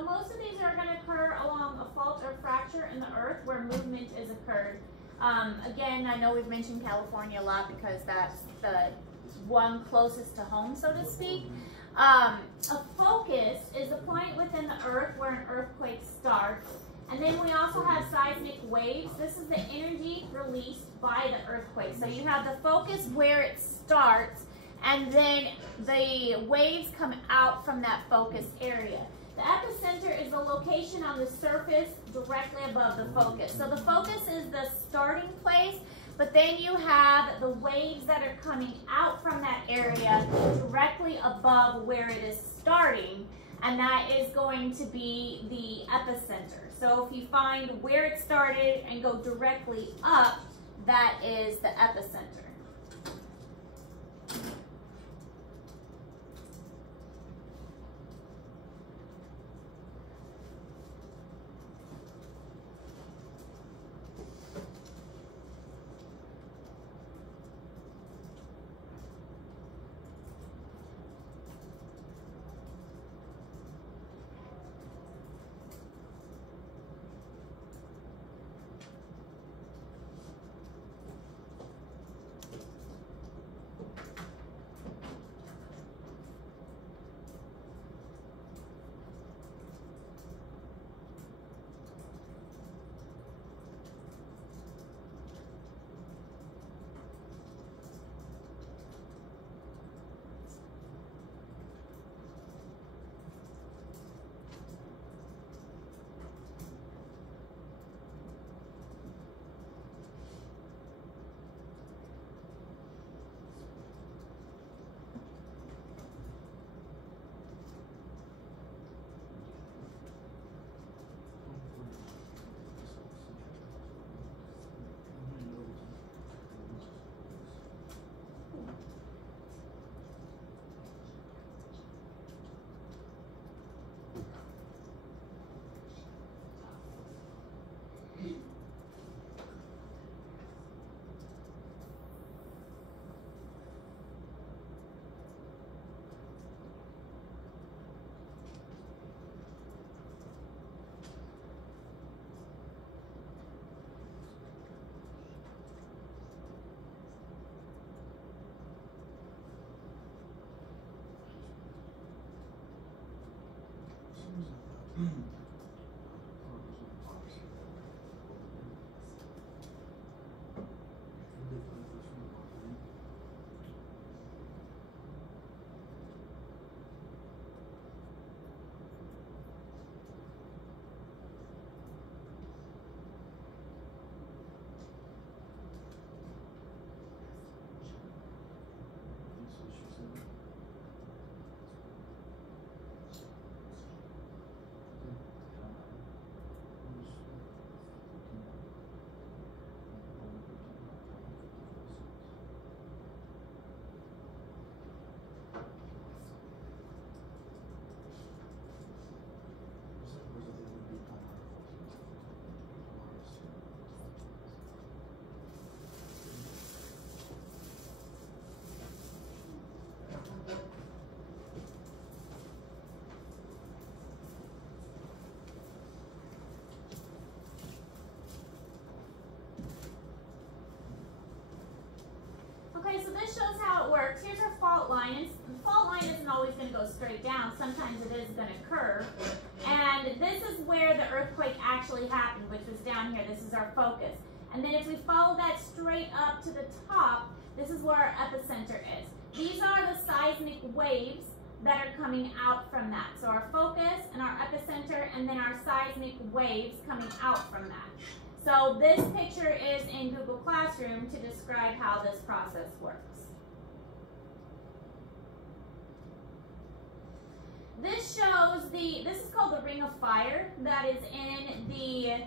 So most of these are going to occur along a fault or fracture in the earth where movement is occurred. Again, I know we've mentioned California a lot because that's the one closest to home, so to speak. A focus is a point within the earth where an earthquake starts. And then we also have seismic waves. This is the energy released by the earthquake. So you have the focus where it starts, and then the waves come out from that focus area. The epicenter is the location on the surface directly above the focus. So the focus is the starting place, but then you have the waves that are coming out from that area directly above where it is starting, and that is going to be the epicenter. So if you find where it started and go directly up, that is the epicenter. Okay, so this shows how it works. Here's our fault line. The fault line isn't always going to go straight down. Sometimes it is going to curve. And this is where the earthquake actually happened, which was down here. This is our focus. And then if we follow that straight up to the top, this is where our epicenter is. These are the seismic waves that are coming out from that. So our focus and our epicenter, and then our seismic waves coming out from that. So this picture is in Google Classroom to describe how this process works. This shows this is called the Ring of Fire that is in the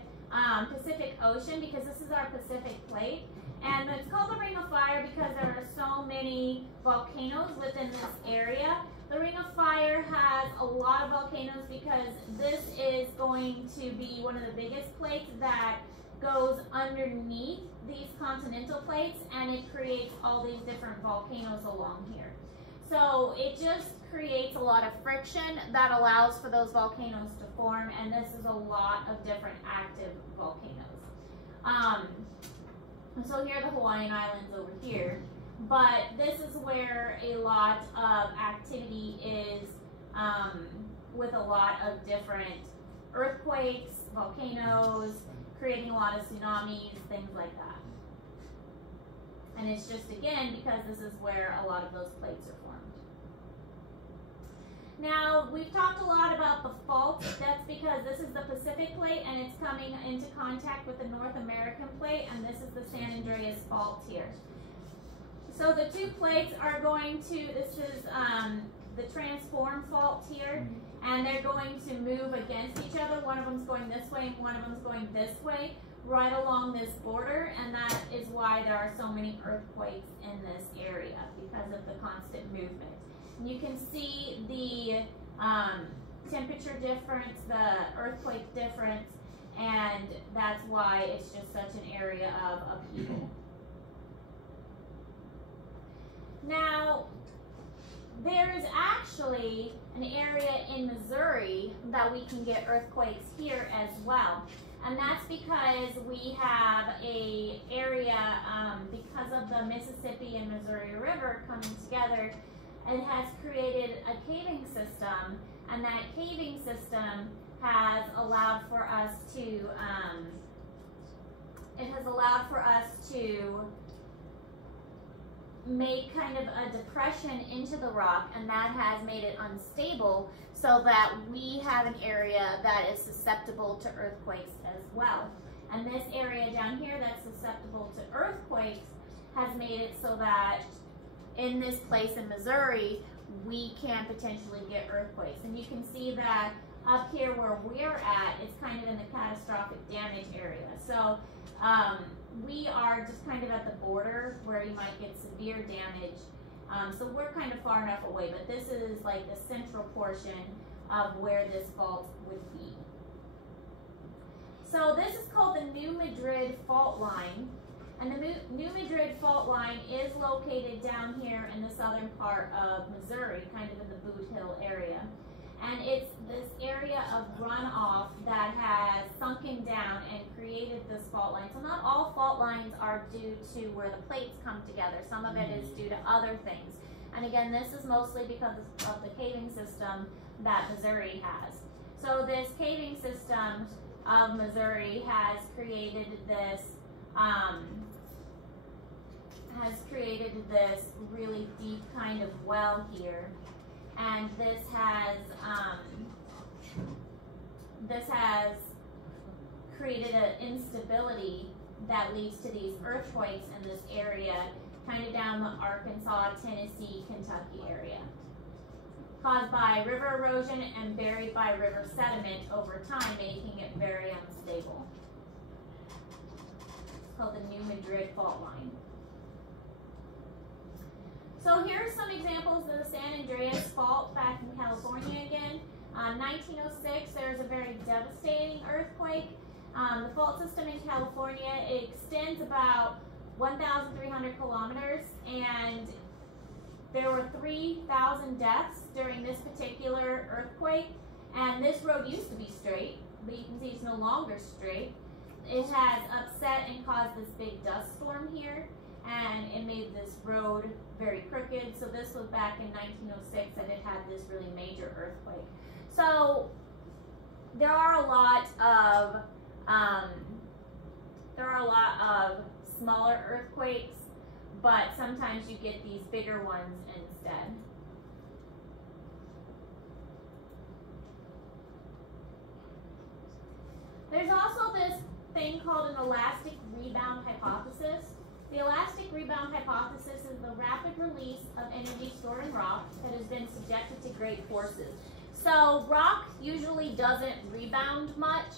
Pacific Ocean, because this is our Pacific plate. And it's called the Ring of Fire because there are so many volcanoes within this area. The Ring of Fire has a lot of volcanoes because this is going to be one of the biggest plates that goes underneath these continental plates, and it creates all these different volcanoes along here. So it just creates a lot of friction that allows for those volcanoes to form, and this is a lot of different active volcanoes. So here are the Hawaiian Islands over here, but this is where a lot of activity is with a lot of different earthquakes, volcanoes, creating a lot of tsunamis, things like that. And it's just, again, because this is where a lot of those plates are formed. Now, we've talked a lot about the fault. That's because this is the Pacific plate and it's coming into contact with the North American plate, and this is the San Andreas fault here. So the two plates are going to, this is the transform fault here, and they're going to move against each other. One of them's going this way and one of them's going this way, right along this border, and that is why there are so many earthquakes in this area, because of the constant movement. And you can see the temperature difference, the earthquake difference, and that's why it's just such an area of upheaval. Now, there is actually an area in Missouri that we can get earthquakes here as well. And that's because we have a area, because of the Mississippi and Missouri River coming together, it has created a caving system, and that caving system has allowed for us to, make kind of a depression into the rock, and that has made it unstable, so that we have an area that is susceptible to earthquakes as well. And this area down here that's susceptible to earthquakes has made it so that in this place in Missouri, we can potentially get earthquakes. And you can see that up here where we're at, it's kind of in the catastrophic damage area. So we are just kind of at the border where you might get severe damage. So we're kind of far enough away, but this is like the central portion of where this fault would be. So this is called the New Madrid fault line. And the New Madrid fault line is located down here in the southern part of Missouri, kind of in the Boot Hill area. And it's this area of runoff that has sunken down and created this fault line. So not all fault lines are due to where the plates come together. Some of it is due to other things. And again, this is mostly because of the caving system that Missouri has. So this caving system of Missouri has created this really deep kind of well here. And this has created an instability that leads to these earthquakes in this area, kind of down the Arkansas, Tennessee, Kentucky area, caused by river erosion and buried by river sediment over time, making it very unstable. It's called the New Madrid fault line. So here are some examples of the San Andreas fault back in California again. 1906, there was a very devastating earthquake. The fault system in California, it extends about 1,300 kilometers, and there were 3,000 deaths during this particular earthquake. And this road used to be straight, but you can see it's no longer straight. It has upset and caused this big dust storm here, and it made this road very crooked. So this was back in 1906 that it had this really major earthquake. So there are a lot of smaller earthquakes, but sometimes you get these bigger ones instead. There's also this thing called an elastic rebound hypothesis. The elastic rebound hypothesis is the rapid release of energy stored in rock that has been subjected to great forces. So rock usually doesn't rebound much,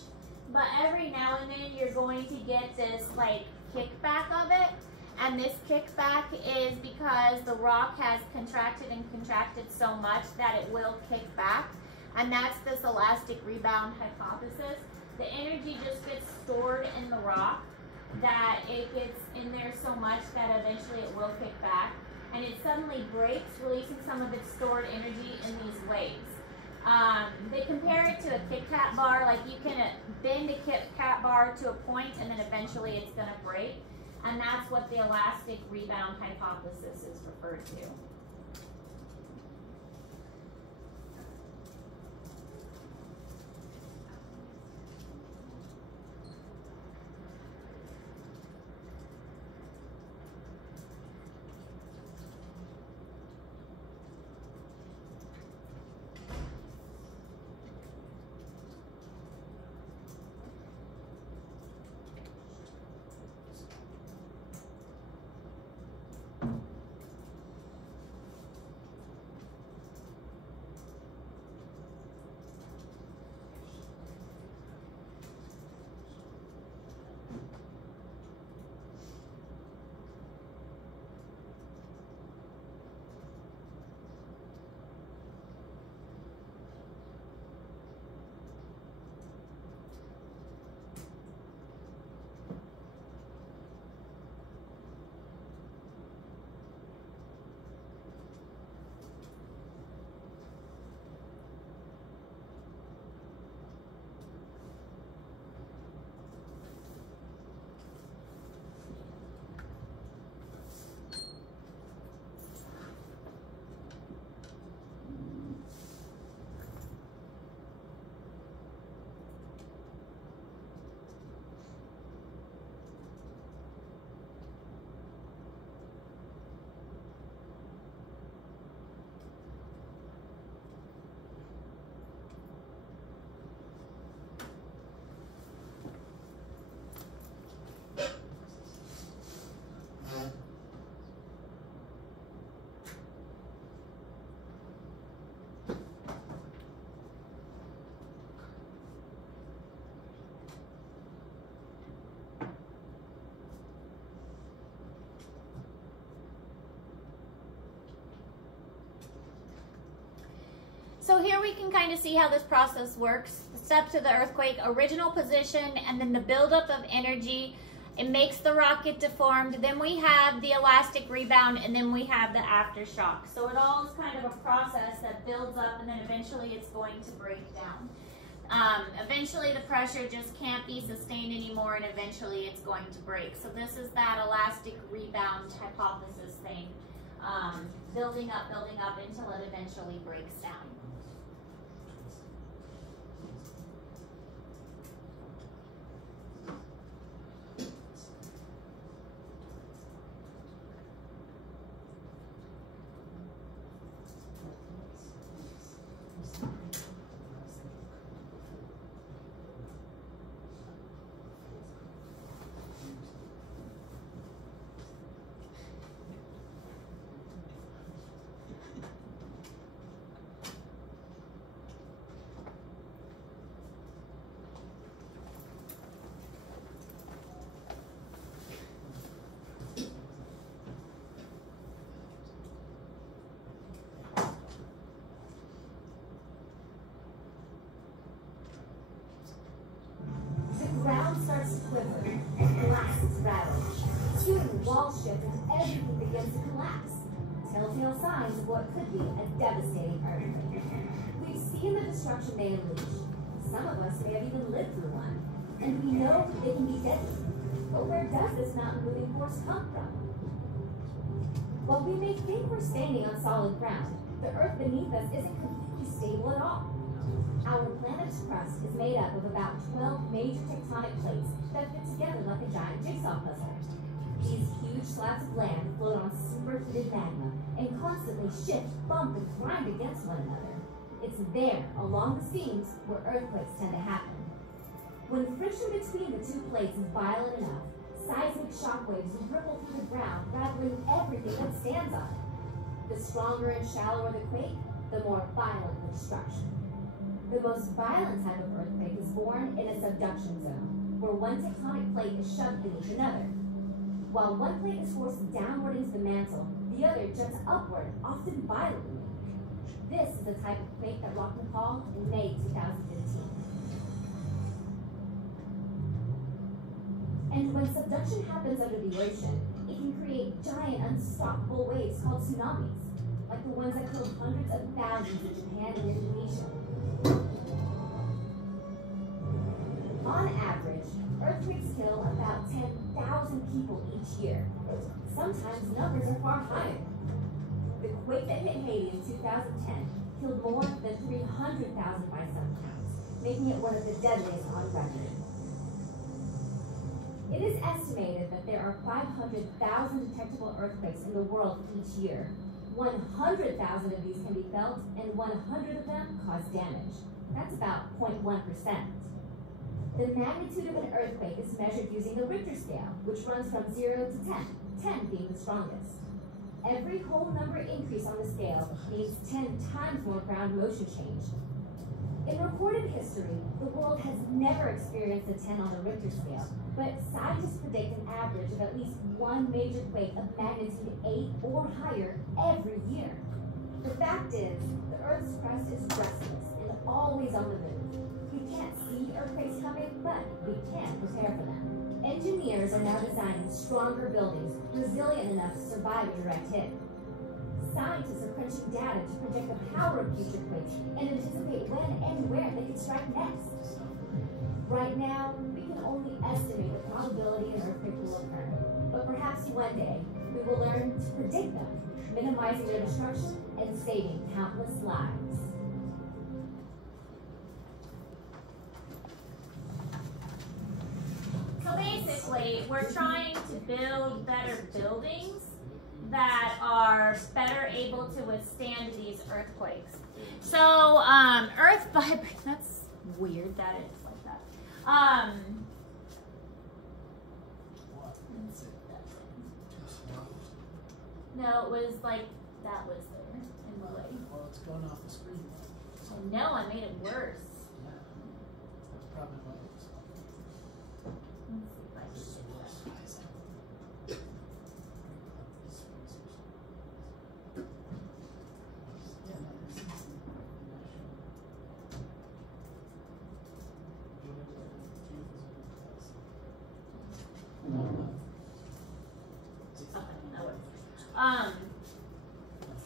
but every now and then you're going to get this like kickback of it. And this kickback is because the rock has contracted and contracted so much that it will kick back. And that's this elastic rebound hypothesis. The energy just gets stored in the rock, that it gets in there so much that eventually it will kick back. and it suddenly breaks, releasing some of its stored energy in these waves. They compare it to a Kit Kat bar. Like, you can bend a Kit Kat bar to a point and then eventually it's going to break. And that's what the elastic rebound hypothesis is referred to. So here we can kind of see how this process works. The steps of the earthquake: original position, and then the buildup of energy. It makes the rocket deformed. Then we have the elastic rebound, and then we have the aftershock. So it all is kind of a process that builds up, and then eventually it's going to break down. Eventually the pressure just can't be sustained anymore, and eventually it's going to break. So this is that elastic rebound hypothesis thing, building up until it eventually breaks down. Starts to quiver, glass rattle, ceiling wall shift, and everything begins to collapse. Telltale signs of what could be a devastating earthquake. We've seen the destruction they unleash. Some of us may have even lived through one, and we know they can be deadly. But where does this mountain moving force come from? While we may think we're standing on solid ground, the earth beneath us isn't completely stable at all. Our planet's crust is made up of about 12 major tectonic plates that fit together like a giant jigsaw puzzle. These huge slabs of land float on superheated magma and constantly shift, bump, and grind against one another. It's there, along the seams, where earthquakes tend to happen. When friction between the two plates is violent enough, seismic shockwaves ripple through the ground, rattling everything that stands on it. The stronger and shallower the quake, the more violent the destruction. The most violent type of earthquake is born in a subduction zone, where one tectonic plate is shoved beneath another. While one plate is forced downward into the mantle, the other jumps upward, often violently. This is the type of quake that rocked Nepal in May 2015. And when When subduction happens under the ocean, it can create giant, unstoppable waves called tsunamis, like the ones that killed hundreds of thousands in Japan and Indonesia. On average, earthquakes kill about 10,000 people each year. Sometimes numbers are far higher. The quake that hit Haiti in 2010 killed more than 300,000 by some counts, making it one of the deadliest on record. It is estimated that there are 500,000 detectable earthquakes in the world each year. 100,000 of these can be felt, and 100 of them cause damage. That's about 0.1%. The magnitude of an earthquake is measured using the Richter scale, which runs from 0 to 10, 10 being the strongest. Every whole number increase on the scale means 10 times more ground motion change. In recorded history, the world has never experienced a 10 on the Richter scale, but scientists predict an average of at least one major quake of magnitude 8 or higher every year. The fact is, the Earth's crust is restless and always on the move. We can't see earthquakes coming, but we can prepare for them. Engineers are now designing stronger buildings, resilient enough to survive a direct hit. Scientists are crunching data to project the power of future quakes and anticipate when and where they could strike next. Right now, we can only estimate the probability an earthquake will occur, but perhaps one day we will learn to predict them, minimizing their destruction and saving countless lives. So basically, we're trying to build better buildings that are better able to withstand these earthquakes. So, earth vibration, that's weird that it's like that. No, it was like, that was there in the way. Well, it's going off the screen. I know, I made it worse. Yeah. That's probably why it's Let's see if I can fix that.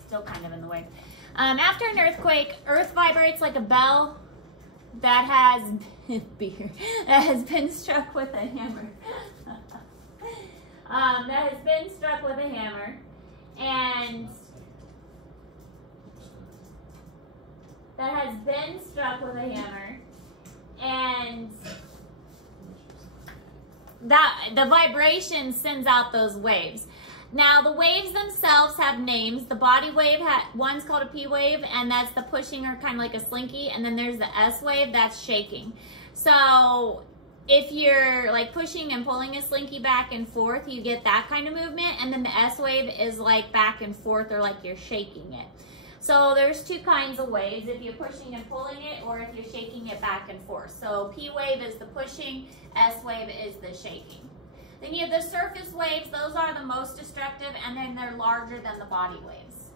Still kind of in the way. After an earthquake, earth vibrates like a bell that has been struck with a hammer. That has been struck with a hammer, and that the vibration sends out those waves. Now, the waves themselves have names. The body wave, one's called a P wave, and that's the pushing or kind of like a slinky. And then there's the S wave, that's shaking. So if you're like pushing and pulling a slinky back and forth, you get that kind of movement. And then the S wave is like back and forth, or like you're shaking it. So there's two kinds of waves, if you're pushing and pulling it, or if you're shaking it back and forth. So P wave is the pushing, S wave is the shaking. Then you have the surface waves. Those are the most destructive, and then they're larger than the body waves.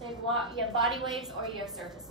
So you have body waves or you have surface waves.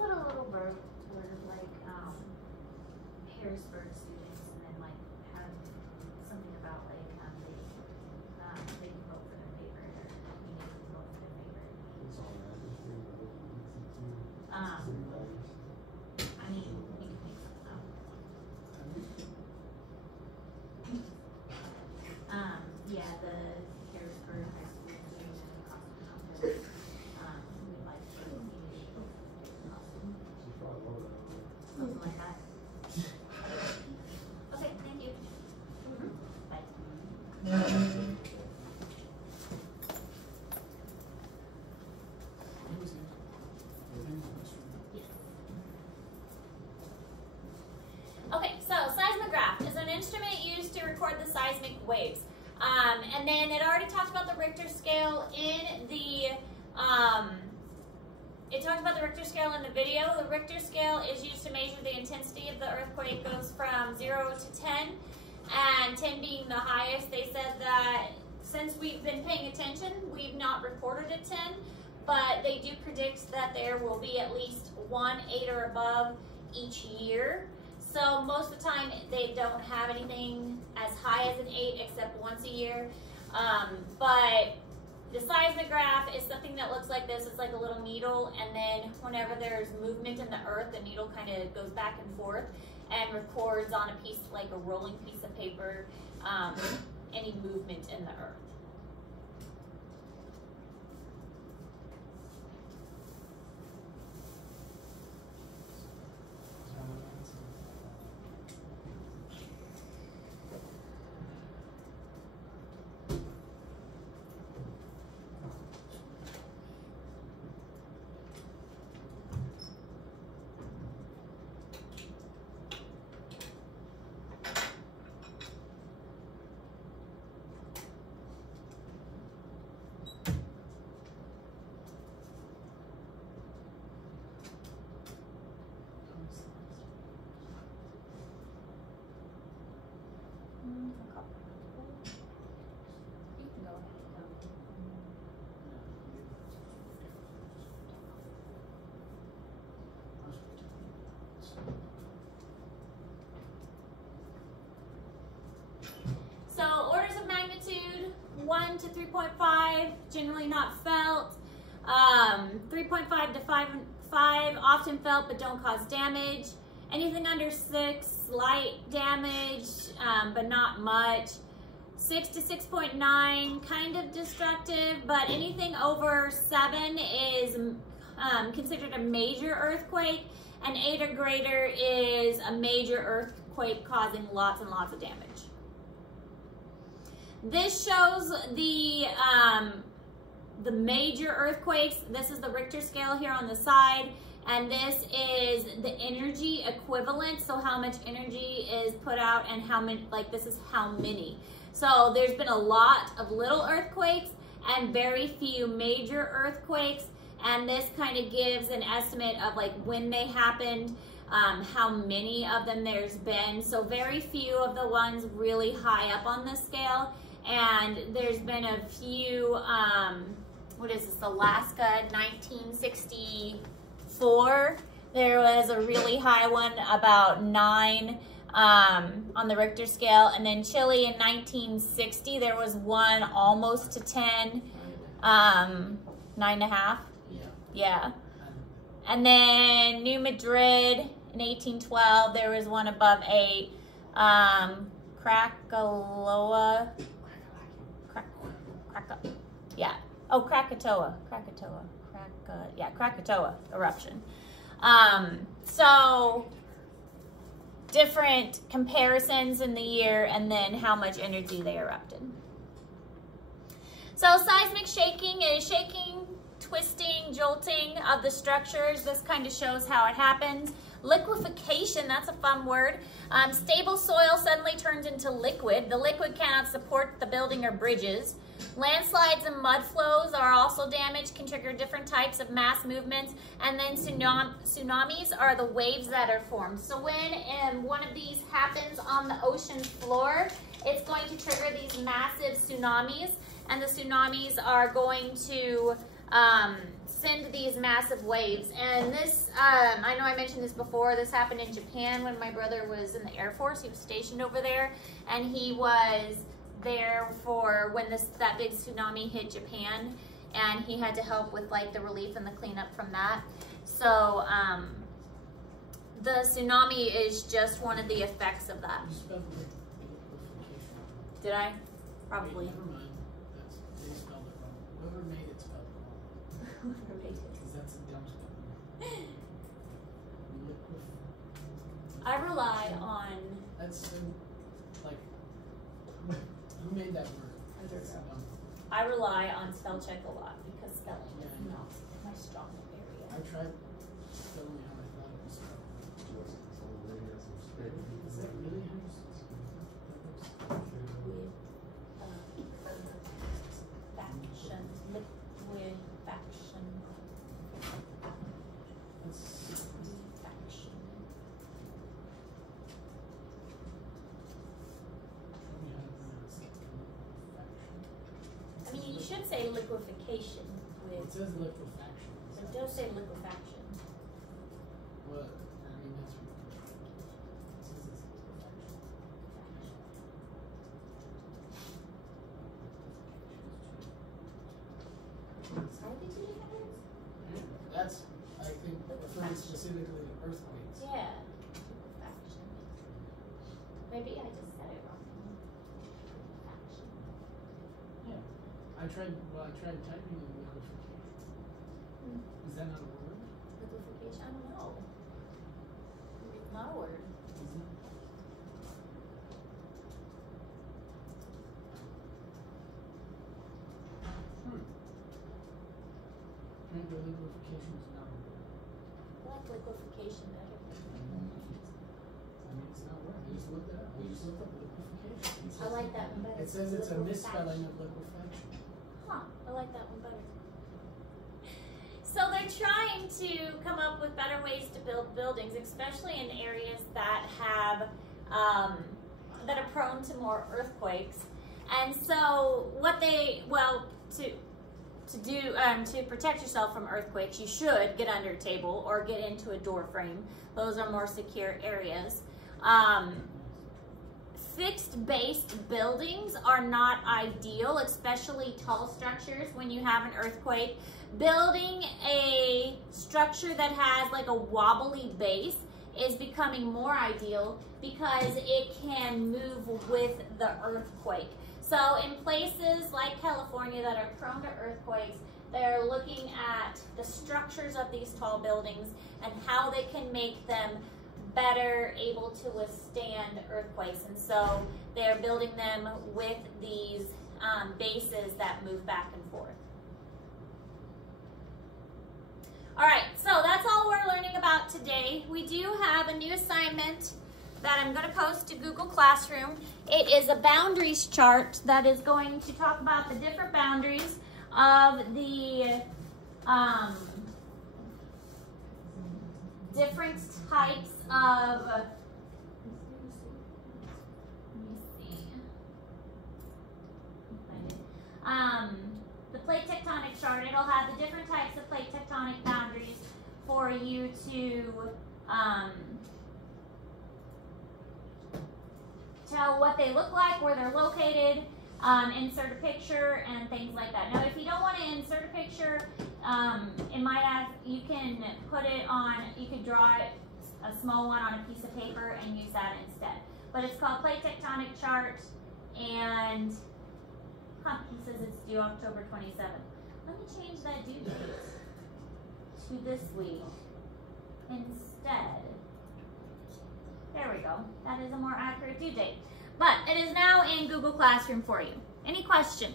put a little bird of like Harrisburg students, and then like have something about like they can vote for their favorite, or we need to vote for their favorite. I mean, we can make something up. Yeah, the Harrisburg High School students and costume contest. We'd like to see costume. Something like that. Okay, thank you. Bye. Okay, so seismograph is an instrument used to record the seismic waves. And then it already talked about the Richter scale in the, it talked about the Richter scale in the video. The Richter scale is used to measure the intensity of the earthquake. It goes from 0 to 10, and 10 being the highest. They said that since we've been paying attention, we've not reported a 10, but they do predict that there will be at least 1 8 or above each year. So most of the time they don't have anything as high as an 8 except once a year. But the seismograph is something that looks like this. It's like a little needle, and then whenever there's movement in the earth, the needle kind of goes back and forth and records on a piece, like a rolling piece of paper, any movement in the earth. So orders of magnitude 1 to 3.5, generally not felt. 3.5 to 5 often felt but don't cause damage. Anything under 6, slight damage, but not much. 6 to 6.9, kind of destructive, but anything over 7 is considered a major earthquake, and 8 or greater is a major earthquake causing lots and lots of damage. This shows the major earthquakes. This is the Richter scale here on the side, and this is the energy equivalent, so how much energy is put out and how many, like this is how many. So there's been a lot of little earthquakes and very few major earthquakes, and this kind of gives an estimate of like when they happened, how many of them there's been. So very few of the ones really high up on the scale, and there's been a few, what is this, Alaska 1964. There was a really high one, about 9 on the Richter scale, and then Chile in 1960, there was one almost to 10, 9.5. Yeah. And then New Madrid in 1812, there was one above 8. Krakatoa. Yeah. Oh, Krakatoa. Krakatoa eruption. So different comparisons in the year and then how much energy they erupted. So seismic shaking is shaking, twisting, jolting of the structures. This kind of shows how it happens. Liquefaction, that's a fun word. Stable soil suddenly turns into liquid. The liquid cannot support the building or bridges. Landslides and mud flows are also damaged, can trigger different types of mass movements. And then tsunamis are the waves that are formed. So when one of these happens on the ocean floor, it's going to trigger these massive tsunamis. And the tsunamis are going to send these massive waves. And this, I know I mentioned this before, this happened in Japan when my brother was in the Air Force. He was stationed over there, and he was there for when that big tsunami hit Japan, and he had to help with like the relief and the cleanup from that. So the tsunami is just one of the effects of that. You spelled liquefaction. Did I? Probably. Wait, never mind. They spelled it wrong. Whoever made it spelled it wrong. Because that's a dumb spelling. I rely on. That's like, who made that word? I don't That's know. dumb. I rely on spell check a lot because spelling Yeah, is I know. not my strong I area. tried spelling how I thought it was spelled. Is that really how you spell it? With faction, liquefaction, That's faction. show me how to pronounce it. I mean, you should say liquefaction It with. says liquefaction. It does say liquefaction. Well, I mean, that's what it says it's liquefaction. How did you have it? That's, I think, referring specifically to earthquakes. Yeah. Liquefaction. Maybe I just said it wrong. Liquefaction. Yeah. I tried typing in liquefaction. Is that not a word? Liquefaction? I don't know. Not a word. Isn't it? Apparently liquefaction is not a word. I like liquefaction better. I mean, it's not a word. I just looked it up. I just looked up liquefaction. It I says- like that one better. It says it's a misspelling Liquefaction. of liquefaction. Huh, I like that one better. So they're trying to come up with better ways to build buildings, especially in areas that have that are prone to more earthquakes. And so what they to protect yourself from earthquakes, you should get under a table or get into a door frame. Those are more secure areas. Fixed-based buildings are not ideal, especially tall structures when you have an earthquake. Building a structure that has like a wobbly base is becoming more ideal because it can move with the earthquake. So in places like California that are prone to earthquakes, they're looking at the structures of these tall buildings and how they can make them better able to withstand earthquakes. And so they're building them with these bases that move back and forth. All right, so that's all we're learning about today. We do have a new assignment that I'm going to post to Google Classroom. It is a boundaries chart that is going to talk about the different boundaries of the different types of, let me see, the plate tectonic chart. It'll have the different types of plate tectonic boundaries for you to tell what they look like, where they're located, insert a picture, and things like that. Now, if you don't want to insert a picture, it might have, you can put it on, you could draw it, a small one on a piece of paper and use that instead. But it's called Plate Tectonic Chart, and it says it's due October 27th. Let me change that due date to this week instead. There we go. That is a more accurate due date. But it is now in Google Classroom for you. Any questions?